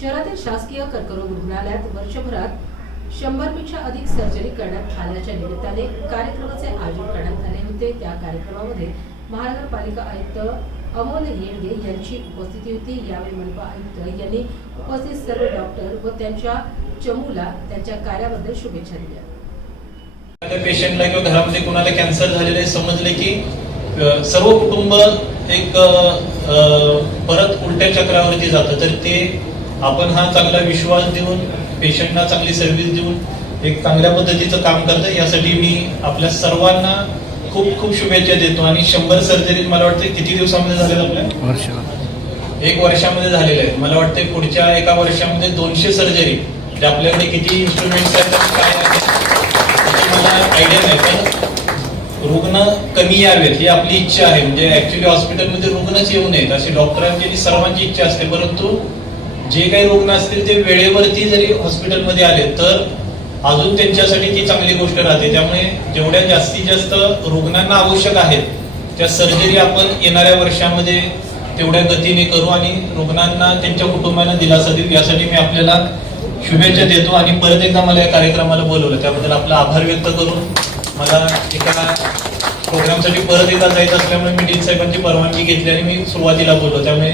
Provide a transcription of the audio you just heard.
शहरातील शासकीय कर्करोग रुग्णालयात वर्षभरात 100 पेक्षा अधिक सर्जरी करण्यात आल्याच्या निमित्ताने कार्यक्रमाचे आयोजन करण्यात आले होते। त्या कार्यक्रमामध्ये महानगरपालिका आयुक्त अमोल येडगे यांची उपस्थिती होती। यावेळी मनपा आयुक्त यांनी उपस्थित सर्व डॉक्टर व त्यांच्या चमूला त्यांच्या कार्याबद्दल शुभेच्छा दिल्या। पेशंटला किंवा घरामध्ये कोणाला कॅन्सर झालेले समजले की सर्व कुटुंब एक परत उलट्या चक्रावरती जातं, तर ते आपण हा चांगला विश्वास देऊन पेशंटला चांगली सर्व्हिस देऊन एक चांगल्या पद्धतीचं काम करतं। यासाठी मी आपल्या सर्वांना खूप खूप शुभेच्छा देतो। आणि 100 सर्जरी मला वाटतं किती दिवसामध्ये झालेलं आपल्या 1 वर्षामध्ये झालेलं आहे। मला वाटतं पुढच्या 1 वर्षामध्ये 200 सर्जरी, म्हणजे आपल्याकडे किती इन्स्ट्रुमेंट्स आहेत काय आहे मला आयडिया नाही, पण रुग्ण कमी यावेत ही आपली इच्छा आहे। म्हणजे ऍक्च्युली हॉस्पिटलमध्ये रुग्णच येऊ नयेत अशी डॉक्टरांची सर्वांची इच्छा असते, परंतु जे काही रुग्ण असतील ते वेळेवरती जरी हॉस्पिटलमध्ये आले तर अजून त्यांच्यासाठी ती चांगली गोष्ट राहते। त्यामुळे जेवढ्या जास्तीत जास्त रुग्णांना आवश्यक आहेत त्या सर्जरी आपण येणाऱ्या वर्षामध्ये तेवढ्या गतीने करू आणि रुग्णांना त्यांच्या कुटुंबाला दिलासा देऊ। यासाठी मी आपल्याला शुभेच्छा देतो आणि परत एकदा मला या कार्यक्रमाला बोलवलं त्याबद्दल आपला आभार व्यक्त करून मला एका प्रोग्रामसाठी परत एकदा जायचं असल्यामुळे मी डीन साहेबांची परवानगी घेतली आणि मी सुरुवातीला बोललो। त्यामुळे